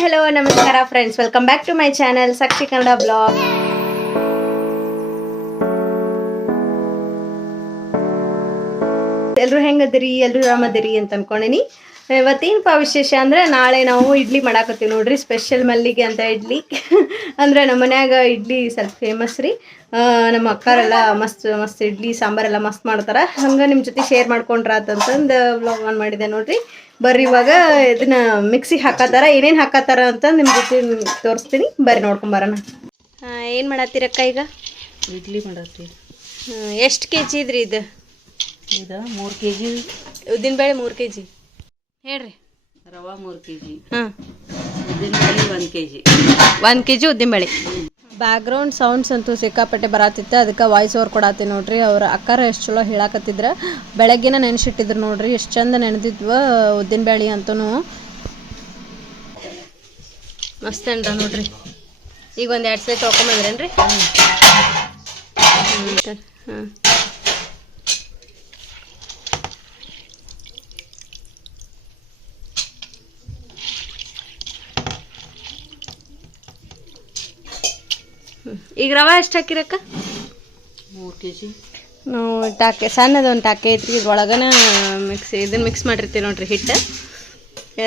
Hello ನಮಸ್ಕಾರ friends welcome back to my channel Sakshi Kannada blog ಎಲ್ಲರೂ ಹೆಂಗದಿರಿ ಎಲ್ಲರೂ ಆರಾಮದಿರಿ ಅಂತ ಅನ್ಕೊಂಡಿನಿ. ಇವತ್ತೇನಪ್ಪ ವಿಶೇಷ ಅಂದ್ರೆ, ನಾಳೆ ನಾವು ಇಡ್ಲಿ ಮಾಡಾಕತ್ತೀವಿ ನೋಡ್ರಿ ಸ್ಪೆಷಲ್ ಮಲ್ಲಿಗೆ ಅಂತ ಇಡ್ಲಿ. ಅಂದ್ರೆ ನಮ್ಮ ಮನ್ಯಾಗ ಇಡ್ಲಿ ಸ್ವಲ್ಪ ಫೇಮಸ್ ರೀ. ನಮ್ಮ ಅಕ್ಕಾರೆಲ್ಲ ಮಸ್ತ್ ಮಸ್ತ್ ಇಡ್ಲಿ, ಸಾಂಬಾರೆಲ್ಲ ಮಸ್ತ್ ಮಾಡ್ತಾರ. ಹಂಗ ನಿಮ್ಮ ಜೊತೆ ಶೇರ್ ಮಾಡ್ಕೊಂಡ್ರಾತಂತಂದು ವ್ಲಾಗ್ ಆನ್ ಮಾಡಿದೆ ನೋಡ್ರಿ. ಬರ್ರಿ ಇವಾಗ ಇದನ್ನ ಮಿಕ್ಸಿಗೆ ಹಾಕತ್ತಾರ ಏನೇನು ಹಾಕತ್ತಾರ ಅಂತ ನಿಮ್ಮ ಜೊತೆ ತೋರಿಸ್ತೀನಿ. ಬರ್ರಿ ನೋಡ್ಕೊಂಬರೋಣ ಏನು ಮಾಡತ್ತೀರಕ್ಕ ಈಗ? ಇಡ್ಲಿ ಮಾಡತ್ತಿ ಎಷ್ಟು ಕೆ ಜಿ ಇದ್ರಿ ಇದು? ಇದು ಮೂರು ಕೆ ಜಿ ಉದ್ದಿನಬೇಳೆ ಮೂರು ಕೆ ಜಿ ಹೇಳ್ರಿ. ರವಾ ಮೂರು ಕೆ ಜಿ ಹಾಂ ಉದ್ದಿನಬೇಳೆ ಒಂದು ಕೆ ಜಿ ಒಂದು ಕೆ ಜಿ ಉದ್ದಿನಬೇಳೆ ಬ್ಯಾಕ್ಗ್ರೌಂಡ್ ಸೌಂಡ್ಸ್ ಅಂತೂ ಸಿಕ್ಕಾಪಟ್ಟೆ ಬರತ್ತಿತ್ತು ಅದಕ್ಕೆ ವಾಯ್ಸ್ ಓವರ್ ಕೊಡತ್ತಿ ನೋಡ್ರಿ. ಅವ್ರ ಅಕ್ಕಾರ ಎಷ್ಟು ಚಲೋ ಹೇಳಾಕತ್ತಿದ್ರ. ಬೆಳಗ್ಗೆನ ನೆನೆಸಿಟ್ಟಿದ್ರು ನೋಡ್ರಿ. ಎಷ್ಟು ಚಂದ ನೆನೆದಿದ್ವ ಉದ್ದಿನಬೇಳೆ ಅಂತೂ ಮಸ್ತ್ ಅನ್ರ ನೋಡ್ರಿ. ಈಗ ಒಂದು ಎರಡು ಸಲ ತೊಳ್ಕೊಂಬಂದ್ರೇನ್ರಿ ಹಾಂ ಈಗ ರವೆ ಎಷ್ಟು ಹಾಕಿರಕ್ಕ? ಮೂರು ಕೆ ಜಿ ನಾವು ಟಾಕೆ ಸಣ್ಣದ ಒಂದು ಟಾಕೆ ಐತ್ರಿ. ಇದ್ರೊಳಗನ ಮಿಕ್ಸ್ ಇದನ್ನ ಮಿಕ್ಸ್ ಮಾಡಿರ್ತೀವಿ ನೋಡ್ರಿ ಹಿಟ್ಟು.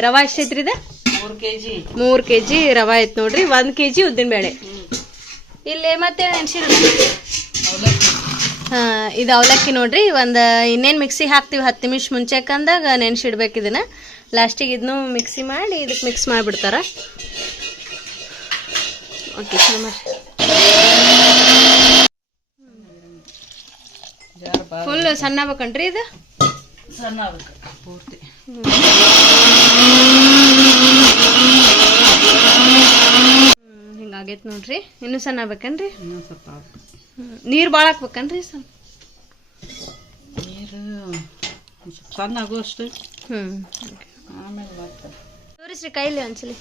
ರವೆ ಎಷ್ಟು ಐತ್ರಿ ಇದು? ಮೂರು ಕೆ ಜಿ ಮೂರು ಕೆ ಜಿ ರವೆ ಐತೆ ನೋಡ್ರಿ. ಒಂದು ಕೆ ಜಿ ಉದ್ದಿನಬೇಳೆ ಇಲ್ಲಿ ಮತ್ತೆ ನೆನ್ಸಿರಲ್ಲ ಹಾಂ ಇದು ಅವಲಕ್ಕಿ ನೋಡ್ರಿ. ಒಂದು ಇನ್ನೇನು ಮಿಕ್ಸಿ ಹಾಕ್ತೀವಿ ಹತ್ತು ನಿಮಿಷ ಮುಂಚೆಕಂದಾಗ ನೆನೆಸಿಡ್ಬೇಕು ಇದನ್ನ. ಲಾಸ್ಟಿಗೆ ಇದನ್ನು ಮಿಕ್ಸಿ ಮಾಡಿ ಇದಕ್ಕೆ ಮಿಕ್ಸ್ ಮಾಡಿಬಿಡ್ತಾರೆ. ಓಕೆ ಸರ್ ಫುಲ್ ಸಣ್ಣ ಆಗ್ಬೇಕನ್ರಿ ಇದು? ಸಣ್ಣ ಪೂರ್ತಿ ಹಿಂಗಾಗೈತೆ ನೋಡ್ರಿ. ಇನ್ನೂ ಸಣ್ಣ ಬೇಕನ್ರಿ ಇನ್ನೂ ಸ್ವಲ್ಪ ನೀರು ಭಾಳ ಹಾಕ್ಬೇಕನ್ರಿ ಸರ್ ನೀರು ಸಣ್ಣ ಆಗುವಷ್ಟು ಹ್ಞೂ ಆಮೇಲೆ ತೋರಿಸ್ರಿ ಕೈಲಿ ಒಂದ್ಸಲಿ.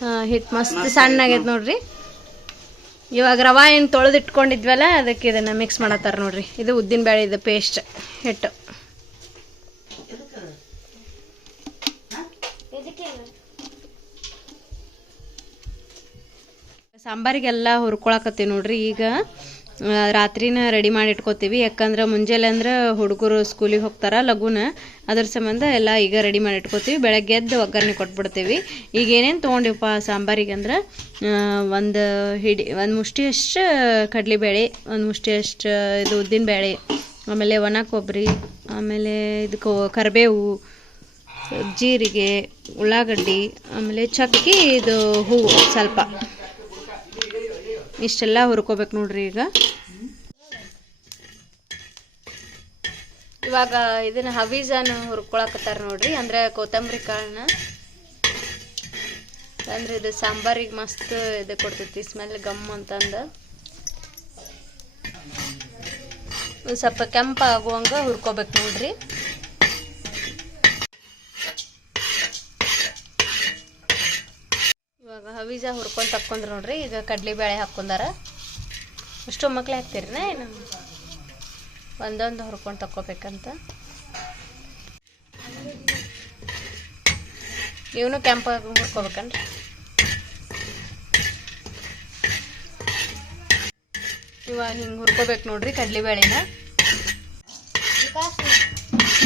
ಹಾಂ ಹಿಟ್ಟು ಮಸ್ತ್ ಸಣ್ಣ ಆಗೈತೆ ನೋಡ್ರಿ. ಇವಾಗ ರವಾ ಏನು ತೊಳೆದು ಇಟ್ಕೊಂಡಿದ್ವಲ್ಲ ಅದಕ್ಕೆ ಇದನ್ನು ಮಿಕ್ಸ್ ಮಾಡತ್ತಾರ ನೋಡ್ರಿ. ಇದು ಉದ್ದಿನ ಬೇಳೆ, ಇದು ಪೇಸ್ಟ್ ಹಿಟ್ಟು. ಸಾಂಬಾರಿಗೆಲ್ಲ ಹುರ್ಕೊಳಕತ್ತೀವಿ ನೋಡ್ರಿ ಈಗ. ರಾತ್ರಿನ ರೆಡಿ ಮಾಡಿ ಇಟ್ಕೋತೀವಿ ಯಾಕಂದ್ರೆ ಮುಂಜಾನೆ ಅಂದ್ರೆ ಹುಡುಗರು ಸ್ಕೂಲಿಗೆ ಹೋಗ್ತಾರ, ಲಗೂನ. ಅದ್ರ ಸಂಬಂಧ ಎಲ್ಲ ಈಗ ರೆಡಿ ಮಾಡಿ ಇಟ್ಕೋತೀವಿ ಬೆಳಗ್ಗೆ ಎದ್ದು ಒಗ್ಗರಣೆ ಕೊಟ್ಬಿಡ್ತೀವಿ. ಈಗ ಏನೇನು ತೊಗೊಂಡಿವಪ್ಪ ಸಾಂಬಾರಿಗೆ ಅಂದ್ರೆ ಒಂದು ಹಿಡಿ, ಒಂದು ಮುಷ್ಟಿಯಷ್ಟು ಕಡಲೆಬೇಳೆ, ಒಂದು ಮುಷ್ಟಿಯಷ್ಟು ಇದು ಉದ್ದಿನ ಬೇಳೆ ಆಮೇಲೆ ಒಣ ಕೊಬ್ಬರಿ ಆಮೇಲೆ ಇದಕ್ಕೆ ಕರಿಬೇವು, ಜೀರಿಗೆ, ಉಳ್ಳಾಗಡ್ಡಿ, ಆಮೇಲೆ ಚಕ್ಕಿ, ಇದು ಹೂವು ಸ್ವಲ್ಪ. ಇಷ್ಟೆಲ್ಲ ಹುರ್ಕೋಬೇಕು ನೋಡ್ರಿ ಈಗ. ಇವಾಗ ಇದನ್ನ ಹವೀಜಾನ ಹುರ್ಕೊಳಕತ್ತಾರ ನೋಡ್ರಿ, ಅಂದ್ರೆ ಕೊತ್ತಂಬರಿ ಕಾಳನ್ನ. ಅಂದ್ರೆ ಇದು ಸಾಂಬಾರಿಗೆ ಮಸ್ತ್ ಇದು ಕೊಡ್ತೈತಿ ಸ್ಮೆಲ್ ಗಮ್ ಅಂತಂದು. ಸ್ವಲ್ಪ ಕೆಂಪ ಆಗುವಂಗ ಹುರ್ಕೋಬೇಕು ನೋಡ್ರಿ. ಹವೀಜ ಹುರ್ಕೊಂಡು ತಕ್ಕೊಂಡ್ರು ನೋಡ್ರಿ, ಈಗ ಕಡ್ಲಿ ಬೇಳೆ ಹಾಕ್ಕೊಂಡಾರ. ಇಷ್ಟು ಮಕ್ಳು ಹಾಕ್ತೀರಿನ ಏನು? ಒಂದೊಂದು ಹುರ್ಕೊಂಡು ತಕ್ಕೋಬೇಕಂತ. ಇವನು ಕೆಂಪಾಗಿ ಹುರ್ಕೋಬೇಕನ್ರಿ. ಇವಾಗ ಹಿಂಗೆ ಹುರ್ಕೋಬೇಕು ನೋಡ್ರಿ ಕಡ್ಲಿಬೇಳೆನ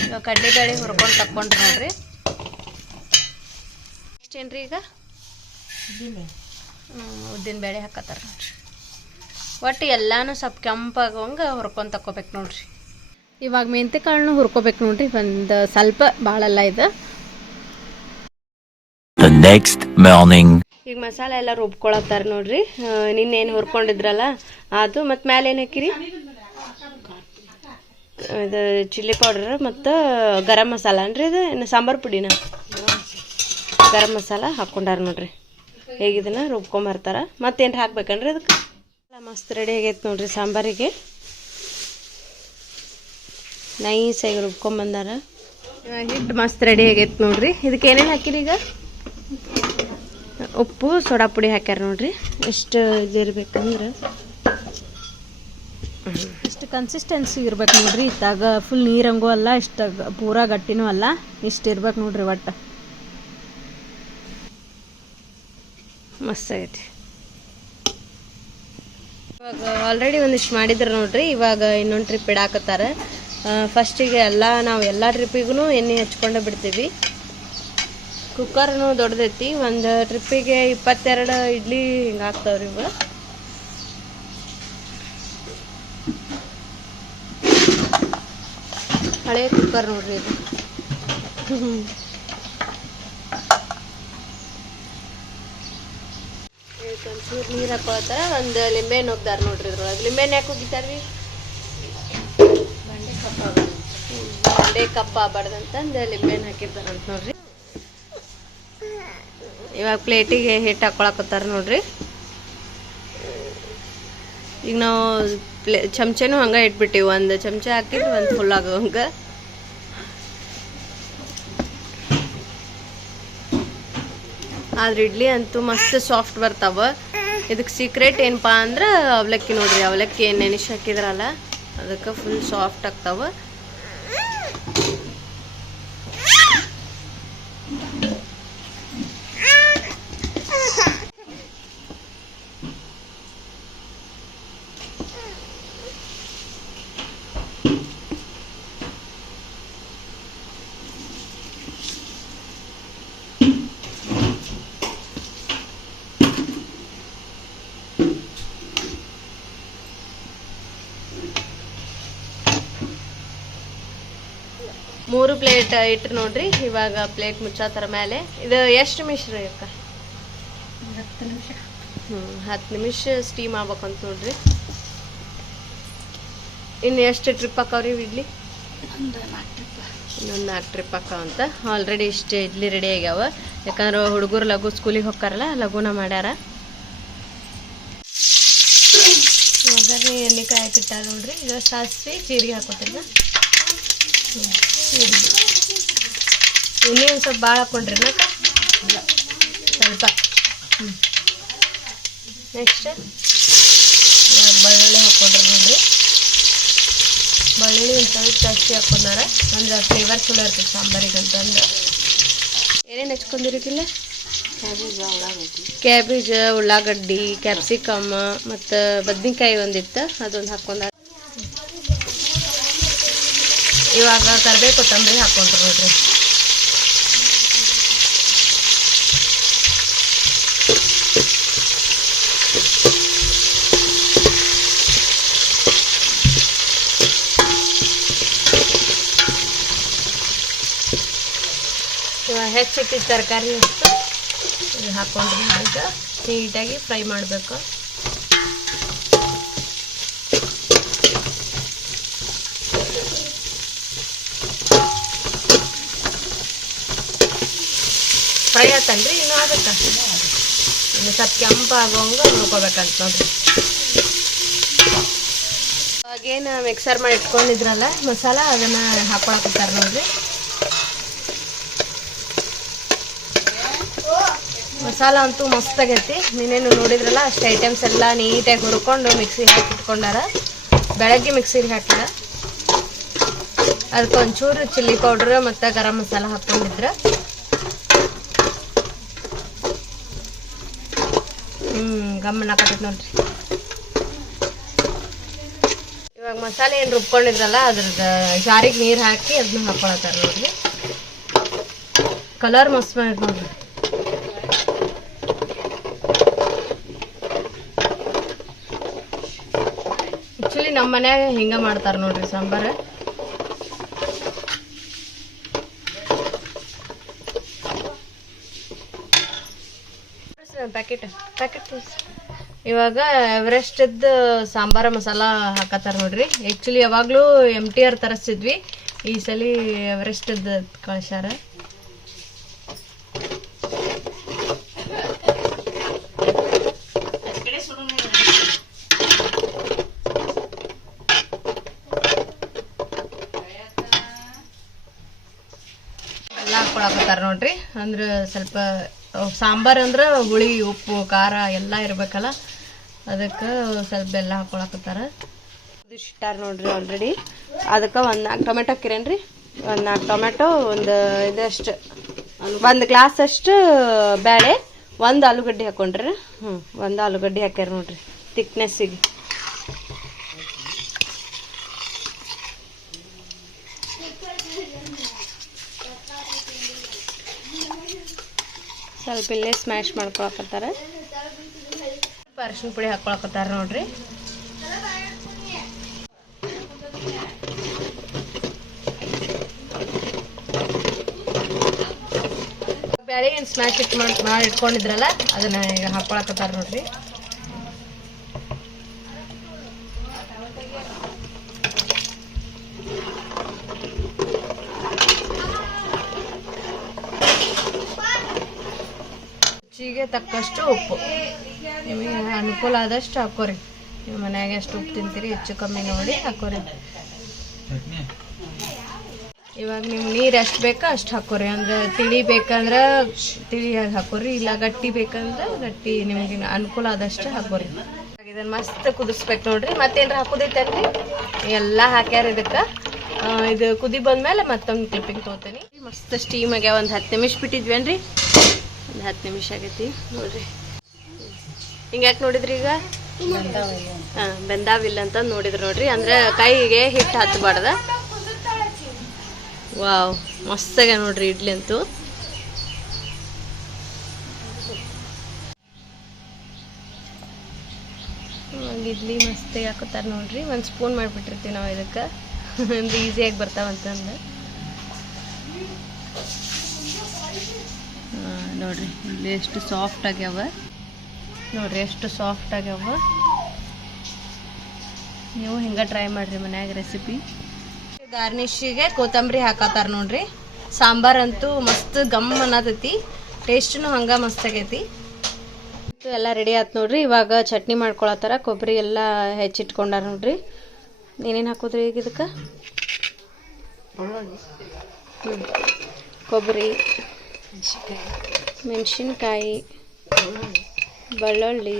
ಇವಾಗ ಕಡ್ಲಿಬೇಳೆ ಹುರ್ಕೊಂಡು ತಕ್ಕೊಂಡ್ರಿ ನೋಡ್ರಿ. ಇಷ್ಟೇನ್ರಿ ಈಗ? ಉದ್ದಿನ ಬೇಳೆ. ಹಾಕತ್ತಾರ ನೋಡ್ರಿ. ಒಟ್ಟು ಎಲ್ಲಾನು ಸ್ವಲ್ಪ ಕೆಂಪಾಗುವಂಗೆ ಹುರ್ಕೊಂಡು ತಕ್ಕೋಬೇಕು ನೋಡ್ರಿ. ಇವಾಗ ಮೆಂತೆ ಕಾಳನ್ನು ಹುರ್ಕೋಬೇಕು ನೋಡ್ರಿ ಒಂದು ಸ್ವಲ್ಪ ಭಾಳಲ್ಲ ಇದು. Next morning morning. ಈಗ ಮಸಾಲೆ ಎಲ್ಲ ರುಬ್ಕೊಳತ್ತಾರ ನೋಡ್ರಿ. ನಿನ್ನೇನು ಹುರ್ಕೊಂಡಿದ್ರಲ್ಲ ಅದು ಮತ್ತೆ ಮ್ಯಾಲೆ ಏನು ಹಾಕಿರಿ? ಇದು ಚಿಲ್ಲಿ ಪೌಡರ್ ಮತ್ತು ಗರಂ ಮಸಾಲ ಅನ್ರಿ ಇದು? ಇನ್ನು ಸಾಂಬಾರು ಪುಡಿನ? ಗರಂ ಮಸಾಲ ಹಾಕ್ಕೊಂಡಾರ ನೋಡ್ರಿ. ಹೇಗೆ ಇದನ್ನ ರುಬ್ಕೊಂಬರ್ತಾರ. ಮತ್ತೇನು ಹಾಕ್ಬೇಕನ್ರಿ ಅದಕ್ಕೆ? ಎಲ್ಲ ಮಸ್ತ್ ರೆಡಿ ಆಗೈತೆ ನೋಡ್ರಿ ಸಾಂಬಾರಿಗೆ. ನೈಸಾಗಿ ರುಬ್ಕೊಂಬಂದಾರ. ಹಿಟ್ಟು ಮಸ್ತ್ ರೆಡಿ ಆಗೈತೆ ನೋಡ್ರಿ. ಇದಕ್ಕೆ ಏನೇನು ಹಾಕಿರಿ ಈಗ? ಉಪ್ಪು ಸೋಡಾ ಪುಡಿ ಹಾಕ್ಯಾರ ನೋಡ್ರಿ. ಎಷ್ಟು ಇದಿರ್ಬೇಕಂದ್ರೆ ಇಷ್ಟು ಕನ್ಸಿಸ್ಟೆನ್ಸಿ ಇರ್ಬೇಕು ನೋಡ್ರಿ. ಇತ್ತಾಗ ಫುಲ್ ನೀರಂಗೂ ಅಲ್ಲ ಇಷ್ಟ ಪೂರಾ ಗಟ್ಟಿನೂ ಅಲ್ಲ. ಇಷ್ಟು ಇರ್ಬೇಕು ನೋಡ್ರಿ ಒಟ್ಟು. ಮಸ್ತ್ ಆಗೈತಿ. ಇವಾಗ ಆಲ್ರೆಡಿ ಒಂದಿಷ್ಟು ಮಾಡಿದ್ರು ನೋಡ್ರಿ, ಇವಾಗ ಇನ್ನೊಂದು ಟ್ರಿಪ್ ಇಡಾಕತ್ತಾರ. ಫಸ್ಟಿಗೆ ಎಲ್ಲ, ನಾವು ಎಲ್ಲ ಟ್ರಿಪ್ಪಿಗೂ ಎಣ್ಣೆ ಹಚ್ಕೊಂಡು ಬಿಡ್ತೀವಿ. ಕುಕ್ಕರ್ನು ದೊಡ್ಡದೈತಿ, ಒಂದು ಟ್ರಿಪ್ಪಿಗೆ ಇಪ್ಪತ್ತೆರಡು ಇಡ್ಲಿ ಹಿಂಗೆ ಆಗ್ತಾವ್ರಿ ಇವ ಹಳೆ ಕುಕ್ಕರ್ ನೋಡ್ರಿ ಇದು. ಒಂಚೂರು ನೀರು ಹಾಕೊಳತ್ತಾರ ಒಂದು ಲಿಂಬೆಹಣ್ಣು ಹೋಗ್ದಾರ ನೋಡ್ರಿ ಇದ್ರೊಳಗೆ. ಲಿಂಬೆಹಣ್ಣು ಯಾಕೆ ಹೋಗಿದ್ದಾರ್ರಿ ಬಂಡೆ ಕಪ್ಪ ಆಗ್ಬಾರ್ದಂತಂದು ಲಿಂಬೆಹಣ್ಣು ಹಾಕಿರ್ತಾರಂತ ನೋಡ್ರಿ. ಇವಾಗ ಪ್ಲೇಟಿಗೆ ಹಿಟ್ಟು ಹಾಕೊಳಕತ್ತಾರ ನೋಡ್ರಿ. ಈಗ ನಾವು ಪ್ಲೇ ಚಮಚನೂ ಹಂಗೆ ಇಟ್ಬಿಟ್ಟಿವಿ. ಒಂದು ಚಮಚ ಹಾಕಿದ್ರೆ ಒಂದು ಫುಲ್ ಆಗೋ ಹಂಗೆ ಆದ್ರೆ ಇಡ್ಲಿ ಅಂತೂ ಮಸ್ತ್ ಸಾಫ್ಟ್ ಬರ್ತಾವ. ಇದಕ್ಕೆ ಸೀಕ್ರೆಟ್ ಏನಪ್ಪಾ ಅಂದ್ರೆ ಅವಲಕ್ಕಿ ನೋಡ್ರಿ, ಅವಲಕ್ಕಿ ಏನು ನೆನೆಸಿ ಹಾಕಿದ್ರಲ್ಲ, ಅದಕ್ಕೆ ಫುಲ್ ಸಾಫ್ಟ್ ಆಗ್ತಾವ. ಮೂರು ಪ್ಲೇಟ್ ಇಟ್ರು ನೋಡ್ರಿ ಇವಾಗ ಪ್ಲೇಟ್ ಮುಚ್ಚಾತರ ಮೇಲೆ ಇದು ಎಷ್ಟು ನಿಮಿಷ ರೀ ಅಕ್ಕ? ಹತ್ತು ನಿಮಿಷ. ಹ್ಞೂ ಹತ್ತು ನಿಮಿಷ ಸ್ಟೀಮ್ ಆಗ್ಬೇಕಂತ ನೋಡ್ರಿ. ಇನ್ನು ಎಷ್ಟು ಟ್ರಿಪ್ ಹಾಕವ್ರಿ ಇಡ್ಲಿ? ಒಂದು ನಾಲ್ಕು ಟ್ರಿಪ್ ಇನ್ನೊಂದು ನಾಲ್ಕು ಟ್ರಿಪ್ ಹಾಕವಂತ ಆಲ್ರೆಡಿ ಇಷ್ಟು ಇಡ್ಲಿ ರೆಡಿ ಆಗ್ಯಾವ. ಯಾಕಂದ್ರೆ ಹುಡುಗರು ಲಘು ಸ್ಕೂಲಿಗೆ ಹೋಗ್ತಾರಲ್ಲ ಲಘುನ ಮಾಡ್ಯಾರ. ಒಗ್ಗರಣೆ ಎಣ್ಣೆ ಕಾಯಕ್ಕೆ ಇಟ್ಟಾರ ನೋಡ್ರಿ. ಇದು ಸಾಸಿವೆ ಜೀರಿಗೆ ಹಾಕೋತಿಲ್ಲ ಒಂದು ಸ್ವಲ್ಪ ಭಾಳ ಹಾಕೊಂಡ್ರಿ ಸ್ವಲ್ಪ. ನೆಕ್ಸ್ಟ್ ಬೆಳ್ಳುಳ್ಳಿ ಹಾಕೊಂಡ್ರಿ ನೋಡ್ರಿ. ಬೆಳ್ಳುಳ್ಳಿ ಒಂದು ಸ್ವಲ್ಪ ಜಾಸ್ತಿ ಹಾಕೊಂಡಾರ ಅಂದ್ರೆ ಫ್ಲೇವರ್ ಚಲೋ ಇರ್ತದೆ ಸಾಂಬಾರಿಗೆ ಅಂತಂದು ಏನೇನು ಹಚ್ಕೊಂಡಿರೋದಿಲ್ಲ ಕ್ಯಾಬೇಜ್ ಉಳ್ಳಾಗಡ್ಡಿ ಕ್ಯಾಪ್ಸಿಕಮ್ ಮತ್ತು ಬದ್ನಿಕಾಯಿ ಒಂದಿತ್ತು, ಅದೊಂದು ಹಾಕೊಂಡ ಇವಾಗ ಕರ್ಬೇವು ಕೊತ್ತಂಬರಿ ಹಾಕೊಂಡ್ರು ನೋಡ್ರಿ. ಇವಾಗ ಹೆಚ್ಚಿಟ್ಟಿದ್ದ ತರಕಾರಿ ಅಷ್ಟು ಇದು ಹಾಕೊಂಡ್ರಿ ಈಗ, ನೀಟಾಗಿ ಫ್ರೈ ಮಾಡಬೇಕು. ಫ್ರೈ ಆತನ್ರಿ ಇನ್ನೂ ಆಗುತ್ತೆ. ಇನ್ನು ಸ್ವಲ್ಪ ಕೆಂಪಾಗೋಂಗ ನೋಡ್ಕೋಬೇಕಂತ ನೋಡ್ರಿ. ಇವಾಗೇನು ಮಿಕ್ಸರ್ ಮಾಡಿ ಇಟ್ಕೊಂಡಿದ್ರಲ್ಲ, ಮಸಾಲ ಅದನ್ನ ಹಾಕೊಳಕತ್ತಾರ ನೋಡ್ರಿ. ಮಸಾಲ ಅಂತೂ ಮಸ್ತ್ ಆಗೈತಿ. ನೀನೇನು ನೋಡಿದ್ರಲ್ಲ, ಅಷ್ಟು ಐಟಮ್ಸ್ ಎಲ್ಲ ನೀಟಾಗಿ ಹುರ್ಕೊಂಡು ಮಿಕ್ಸಿಗೆ ಹಾಕಿ ಇಟ್ಕೊಂಡಾರ. ಬೆಳಗ್ಗೆ ಮಿಕ್ಸಿಗೆ ಹಾಕಿದ ಅದಕ್ಕೆ ಒಂಚೂರು ಚಿಲ್ಲಿ ಪೌಡ್ರ್ ಮತ್ತು ಗರಂ ಮಸಾಲ ಹಾಕ್ಕೊಂಡಿದ್ರ ಹ್ಞೂ ಗಮ್ಮನ ಹಾಕತೈತಿ ನೋಡ್ರಿ. ಇವಾಗ ಮಸಾಲೆ ಏನು ರುಬ್ಕೊಂಡಿದ್ರಲ್ಲ, ಅದ್ರದ್ದು ಜಾರಿಗೆ ನೀರು ಹಾಕಿ ಅದನ್ನ ಹಾಕೊಳತ್ತಾರ ನೋಡ್ರಿ. ಕಲರ್ ಮಸ್ತ್ ಮಾಡಿದ್ ನೋಡ್ರಿ. ಆಕ್ಚುಲಿ ನಮ್ಮ ಮನ್ಯಾಗ ಹಿಂಗ ಮಾಡ್ತಾರ ನೋಡ್ರಿ ಸಾಂಬಾರ. ಪ್ಯಾಕೆಟ್ ಪ್ಯಾಕೆಟ್ ಇವಾಗ ಎವರೆಸ್ಟದ್ದು ಸಾಂಬಾರ ಮಸಾಲ ಹಾಕತ್ತಾರ ನೋಡ್ರಿ. ಆ್ಯಕ್ಚುಲಿ ಯಾವಾಗಲೂ ಎಂ ಟಿ ಆರ್ ತರಿಸ್ತಿದ್ವಿ. ಈ ಸಲ ಎವರೆಸ್ಟದ್ದು ಕಳ್ಸ್ಯಾರ. ಎಲ್ಲ ಹಾಕೊಳಕತ್ತಾರ ನೋಡ್ರಿ. ಅಂದ್ರೆ ಸ್ವಲ್ಪ ಸಾಂಬಾರ್ ಅಂದ್ರೆ ಹುಳಿ ಉಪ್ಪು ಖಾರ ಎಲ್ಲ ಇರ್ಬೇಕಲ್ಲ. ಅದಕ್ಕೆ ಸ್ವಲ್ಪ ಬೆಲ್ಲ ಹಾಕೊಳಕತ್ತಾರ. ಇಷ್ಟಾರ ನೋಡ್ರಿ ಆಲ್ರೆಡಿ ಅದಕ್ಕೆ ಒಂದು ನಾಲ್ಕು ಟೊಮೆಟೊ ಹಾಕಿರೇನ್ರಿ? ಒಂದು ನಾಲ್ಕು ಟೊಮೆಟೊ ಒಂದು ಇದಷ್ಟು ಒಂದು ಗ್ಲಾಸ್ ಅಷ್ಟು ಬೇಳೆ ಒಂದು ಆಲೂಗಡ್ಡೆ ಹಾಕೊಂಡ್ರಿ. ಹ್ಞೂ ಒಂದು ಆಲೂಗಡ್ಡೆ ಹಾಕ್ಯಾರ ನೋಡ್ರಿ ತಿಕ್ನೆಸ್ಸಿಗೆ ಸ್ವಲ್ಪ ಸ್ಮ್ಯಾಶ್ ಮಾಡ್ಕೊಳಕತ್ತಾರ. ಅರ್ಶಿನ ಪುಡಿ ಹಾಕೊಳಕತ್ತಾರ ನೋಡ್ರಿ. ಬ್ಯಾಳಿ ಏನು ಸ್ಮ್ಯಾಶ್ ಇಟ್ ಮಾಡಿ ಮಾಡಿ ಇಟ್ಕೊಂಡಿದ್ರಲ್ಲ, ಅದನ್ನ ಈಗ ಹಾಕೊಳಕತ್ತಾರ ನೋಡ್ರಿ ರುಚಿಗೆ ತಕ್ಕಷ್ಟು ಉಪ್ಪು. ನಿಮಗೆ ಅನುಕೂಲ ಆದಷ್ಟು ಹಾಕೋರಿ. ನೀವು ಮನ್ಯಾಗ ಎಷ್ಟು ಉಪ್ಪು ತಿಂತೀರಿ, ಹೆಚ್ಚು ಕಮ್ಮಿ ನೋಡಿ ಹಾಕೋರಿ. ಇವಾಗ ನೀವು ನೀರು ಎಷ್ಟು ಬೇಕೋ ಅಷ್ಟು ಹಾಕೋರಿ. ಅಂದ್ರೆ ತಿಳಿ ಬೇಕಂದ್ರೆ ತಿಳಿಯಾಗಿ ಹಾಕೋರಿ, ಇಲ್ಲ ಗಟ್ಟಿ ಬೇಕಂದ್ರೆ ಗಟ್ಟಿ ನಿಮಗೆ ಅನುಕೂಲ ಆದಷ್ಟು ಹಾಕೋರಿ. ಇದನ್ನ ಮಸ್ತ್ ಕುದಿಸ್ಬೇಕು ನೋಡ್ರಿ. ಮತ್ತೇನ್ರ ಹಾಕೋದೈತೇನ್ರಿ ಎಲ್ಲ ಹಾಕ್ಯಾರ ಇದಕ್ಕೆ. ಇದು ಕುದಿ ಬಂದ್ಮೇಲೆ ಮತ್ತೊಂದು ಕ್ಲಿಪ್ಪಿಂಗ್ ತೊಗೋತೀನಿ. ಮಸ್ತ್ ಸ್ಟೀಮ್ ಆಗ್ಯಾವ, ಒಂದು ಹತ್ತು ನಿಮಿಷ ಬಿಟ್ಟಿದ್ವೇನ್ರಿ? ಒಂದು ಹತ್ತು ನಿಮಿಷ ಆಗೈತಿ. ನೋಡ್ರಿ. ಹಿಂಗ್ಯಾಕೆ ನೋಡಿದ್ರಿ ಈಗ? ಹಾಂ ಬೆಂದಾವಿಲ್ಲ ಅಂತ ನೋಡಿದ್ರು ನೋಡ್ರಿ. ಅಂದ್ರೆ ಕೈಗೆ ಹಿಟ್ಟು ಹತ್ತಬಾರ್ದ ವಾವ್ ಮಸ್ತಾಗ ನೋಡ್ರಿ ಇಡ್ಲಿ ಅಂತೂ. ಇಡ್ಲಿ ಮಸ್ತಾಗಿ ಹಾಕೋತಾರ ನೋಡ್ರಿ. ಒಂದು ಸ್ಪೂನ್ ಮಾಡಿಬಿಟ್ಟಿರ್ತೀವಿ ನಾವು ಇದಕ್ಕೆ. ಈಸಿಯಾಗಿ ಬರ್ತಾವಂತಂದು ಹಾ, ನೋಡ್ರಿ ಇಲ್ಲಿ ಎಷ್ಟು ಸಾಫ್ಟ್ ಆಗ್ಯಾವ. ನೋಡ್ರಿ ಎಷ್ಟು ಸಾಫ್ಟ್ ಆಗ್ಯಾವ. ನೀವು ಹಿಂಗೆ ಟ್ರೈ ಮಾಡ್ರಿ ಮನ್ಯಾಗ ರೆಸಿಪಿ ಗಾರ್ನಿಶಿಗೆ ಕೊತ್ತಂಬರಿ ಹಾಕತ್ತಾರ ನೋಡ್ರಿ. ಸಾಂಬಾರ್ ಅಂತೂ ಮಸ್ತ್ ಗಮ್ ಅನ್ನತೈತಿ. ಟೇಸ್ಟ್ನು ಹಂಗೆ ಮಸ್ತ್ ಆಗೈತಿ. ಎಲ್ಲ ರೆಡಿ ಆಯ್ತು ನೋಡ್ರಿ. ಇವಾಗ ಚಟ್ನಿ ಮಾಡ್ಕೊಳತ್ತಾರ. ಕೊಬ್ಬರಿ ಎಲ್ಲ ಹೆಚ್ಚಿಟ್ಕೊಂಡಾರ ನೋಡ್ರಿ. ಏನೇನು ಹಾಕೋದ್ರಿ ಈಗ ಇದಕ್ಕೆ? ಹ್ಞೂ ಕೊಬ್ಬರಿ. ಮೆಣಸಿನ್ಕಾಯಿ, ಬೆಳ್ಳುಳ್ಳಿ,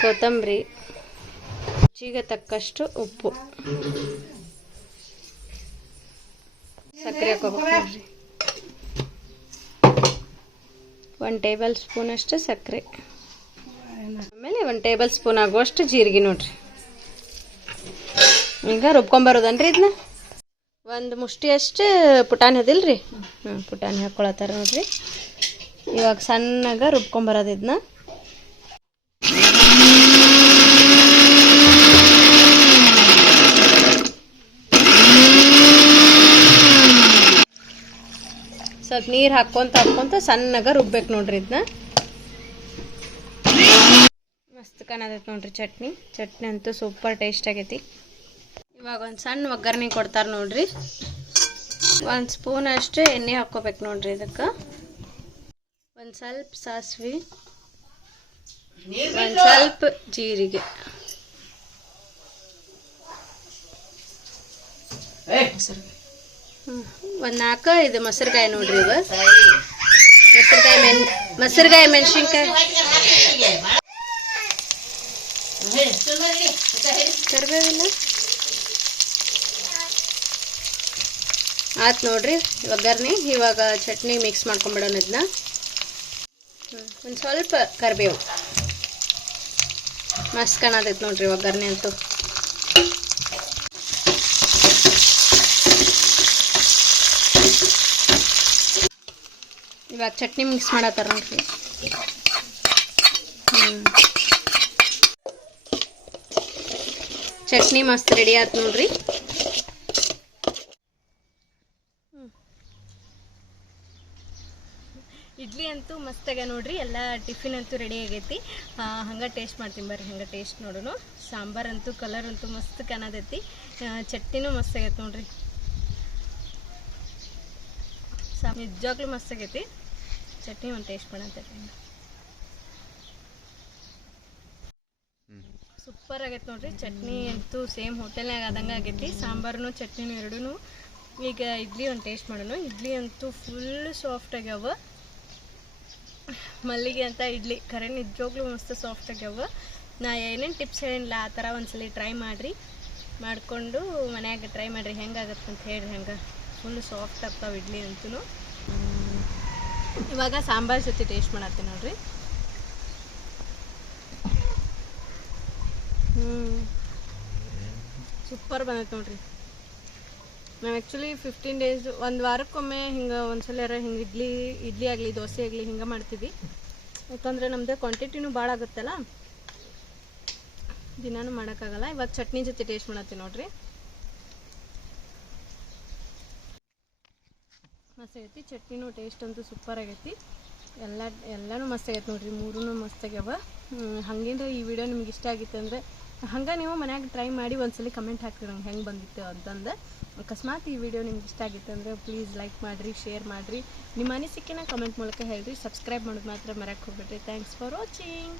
ಕೊತ್ತಂಬರಿ, ರುಚಿಗೆ ತಕ್ಕಷ್ಟು ಉಪ್ಪು. ಸಕ್ಕರೆ ಹಾಕೋಬೇಕು ಒಂದು ಟೇಬಲ್ ಸ್ಪೂನ್ ಅಷ್ಟು ಸಕ್ಕರೆ. ಆಮೇಲೆ ಒಂದು ಟೇಬಲ್ ಸ್ಪೂನ್ ಆಗುವಷ್ಟು ಜೀರಿಗೆ ನೋಡ್ರಿ. ಈಗ ರುಬ್ಕೊಂಬರೋದನ್ರಿ ಇದನ್ನ ಒಂದು ಮುಷ್ಟಿಯಷ್ಟು ಪುಟಾಣಿ ಅದಿಲ್ಲ ಹ್ಞೂ ಪುಟಾಣಿ ಹಾಕ್ಕೊಳತ್ತಾರ ನೋಡ್ರಿ. ಇವಾಗ ಸಣ್ಣಗೆ ರುಬ್ಕೊಂಬರೋದು ಇದನ್ನ ಸ್ವಲ್ಪ ನೀರು ಹಾಕ್ಕೊಂತ ಹಾಕ್ಕೊಂತ ಸಣ್ಣಗೆ ರುಬ್ಬೇಕು ನೋಡ್ರಿ ಇದನ್ನ ಮಸ್ತ್ ಕಾಣತೈತೆ ನೋಡ್ರಿ ಚಟ್ನಿ. ಚಟ್ನಿ ಅಂತೂ ಸೂಪರ್ ಟೇಸ್ಟ್ ಆಗೈತಿ. ಇವಾಗ ಒಂದು ಸಣ್ಣ ಒಗ್ಗರಣೆ ಕೊಡ್ತಾರೆ ನೋಡ್ರಿ. ಒಂದು ಸ್ಪೂನ್ ಅಷ್ಟು ಎಣ್ಣೆ ಹಾಕ್ಕೋಬೇಕು ನೋಡ್ರಿ ಇದಕ್ಕೆ. ಒಂದು ಸ್ವಲ್ಪ ಸಾಸಿವೆ ಒಂದು ಸ್ವಲ್ಪ ಜೀರಿಗೆ. ಒಂದು ನಾಲ್ಕು ಇದು ಮೊಸರುಕಾಯಿ ನೋಡ್ರಿ ಇವ. ಮೊಸರುಕಾಯಿ ಮೆಣ್ ಮೊಸರುಕಾಯಿ ಮೆಣಸಿನ್ಕಾಯಿ. ಕರಿಬೇವಿಲ್ಲ ಆಯ್ತು ನೋಡ್ರಿ ಒಗ್ಗರ್ಣಿ ಇವಾಗ ಚಟ್ನಿ ಮಿಕ್ಸ್ ಮಾಡ್ಕೊಂಬಿಡೋಣ ಇದನ್ನ ಒಂದು ಸ್ವಲ್ಪ ಕರಿಬೇವು. ಮಸ್ತ್ ಕಾಣತೈತೆ ನೋಡ್ರಿ ಒಗ್ಗರಣೆ ಅಂತೂ. ಇವಾಗ ಚಟ್ನಿ ಮಿಕ್ಸ್ ಮಾಡತ್ತಾರ ನೋಡ್ರಿ. ಚಟ್ನಿ ಮಸ್ತ್ ರೆಡಿ ಆಯ್ತು ನೋಡ್ರಿ ಇಡ್ಲಿ ಅಂತೂ ಮಸ್ತಾಗ ನೋಡ್ರಿ ಎಲ್ಲ ಟಿಫಿನ್ ಅಂತೂ ರೆಡಿ ಆಗೈತಿ. ಹಂಗೆ ಟೇಸ್ಟ್ ಮಾಡ್ತೀನಿ ಬರ್ರಿ ಹಂಗೆ ಟೇಸ್ಟ್ ನೋಡೋಣ ಸಾಂಬಾರ್ ಅಂತೂ ಕಲರ್ ಅಂತೂ ಮಸ್ತ್ ಕಾಣತೈತಿ. ಚಟ್ನಿನೂ ಮಸ್ತ್ ಆಗೈತೆ ನೋಡ್ರಿ. ಸಾ ನಿಜವಾಗ್ಲೂ ಮಸ್ತ್ ಆಗೈತಿ. ಚಟ್ನಿ ಒಂದು ಟೇಸ್ಟ್ ಮಾಡಂತೈತಿ ಸೂಪರ್ ಆಗೈತೆ ನೋಡ್ರಿ ಚಟ್ನಿ ಅಂತೂ ಸೇಮ್ ಹೋಟೆಲ್ನಾಗ ಆದಂಗೆ ಆಗೈತಿ. ಸಾಂಬಾರು ಚಟ್ನಿನೂ ಎರಡೂ ಈಗ ಇಡ್ಲಿ ಒಂದು ಟೇಸ್ಟ್ ಮಾಡೋಣ ಇಡ್ಲಿ ಅಂತೂ ಫುಲ್ ಸಾಫ್ಟ್ ಆಗ್ಯಾವ. ಮಲ್ಲಿಗೆ ಅಂತ ಇಡ್ಲಿ. ಕರೆ ನಿಜವಾಗ್ಲೂ ಮಸ್ತ್ ಸಾಫ್ಟ್ ಆಗ್ಯಾವ ನಾ ಏನೇನು ಟಿಪ್ಸ್ ಹೇಳಿಲ್ಲ ಆ ಥರ ಒಂದ್ಸಲಿ ಟ್ರೈ ಮಾಡಿರಿ. ಮಾಡಿಕೊಂಡು ಮನ್ಯಾಗ ಟ್ರೈ ಮಾಡಿರಿ ಹೆಂಗಾಗತ್ತೆ ಅಂತ ಹೇಳ್ರಿ ಹೆಂಗೆ. ಫುಲ್ ಸಾಫ್ಟ್ ಆಗ್ತಾವೆ ಇಡ್ಲಿ ಅಂತೂ ಇವಾಗ ಸಾಂಬಾರ್ ಜೊತೆ ಟೇಸ್ಟ್ ಮಾಡತ್ತೀನಿ ನೋಡ್ರಿ. ಹ್ಞೂ ಸೂಪರ್ ಬಂದೈತೆ ನೋಡ್ರಿ. ನಾವು ಆ್ಯಕ್ಚುಲಿ ಫಿಫ್ಟೀನ್ ಡೇಸ್ ಒಂದು ವಾರಕ್ಕೊಮ್ಮೆ ಹಿಂಗೆ ಒಂದ್ಸಲ ಹಿಂಗೆ ಇಡ್ಲಿ ಇಡ್ಲಿ ಆಗಲಿ, ದೋಸೆ ಆಗಲಿ ಹಿಂಗೆ ಮಾಡ್ತೀವಿ ಯಾಕಂದರೆ ನಮ್ಮದು ಕ್ವಾಂಟಿಟಿನೂ ಭಾಳ ಆಗುತ್ತಲ್ಲ? ದಿನಾನು ಮಾಡೋಕ್ಕಾಗಲ್ಲ. ಇವಾಗ ಚಟ್ನಿ ಜೊತೆ ಟೇಸ್ಟ್ ಮಾಡತ್ತೀವಿ ನೋಡ್ರಿ. ಮಸ್ತ್ ಆಗೈತಿ. ಚಟ್ನಿನೂ ಟೇಸ್ಟ್ ಅಂತೂ ಸೂಪರ್ ಆಗೈತಿ. ಎಲ್ಲ, ಎಲ್ಲನೂ ಮಸ್ತ್ ಆಗೈತೆ ನೋಡ್ರಿ. ಮೂರೂ ಮಸ್ತ್ ಆಗ್ಯಾವ. ಹಂಗೇನು ಈ ವಿಡಿಯೋ ನಿಮ್ಗೆ ಇಷ್ಟ ಆಗಿತ್ತು ಅಂದರೆ ಹಂಗೆ ನೀವು ಮನ್ಯಾಗ ಟ್ರೈ ಮಾಡಿ ಒಂದ್ಸಲಿ ಕಮೆಂಟ್ ಹಾಕ್ರಿ ನಂಗೆ ಹೆಂಗೆ ಬಂದಿತ್ತು ಅಂತಂದು. ಅಕಸ್ಮಾತ್ ಈ ವಿಡಿಯೋ ನಿಮ್ಗೆ ಇಷ್ಟ ಆಗಿತ್ತು ಅಂದರೆ ಪ್ಲೀಸ್ ಲೈಕ್ ಮಾಡಿರಿ ಶೇರ್ ಮಾಡಿರಿ. ನಿಮ್ಮ ಅನಿಸಿಕೆನ ಕಮೆಂಟ್ ಮೂಲಕ ಹೇಳಿರಿ. ಸಬ್ಸ್ಕ್ರೈಬ್ ಮಾಡೋದು ಮಾತ್ರ ಮರಕ್ಕೆ ಹೋಗ್ಬೇಡ್ರಿ. Thanks for watching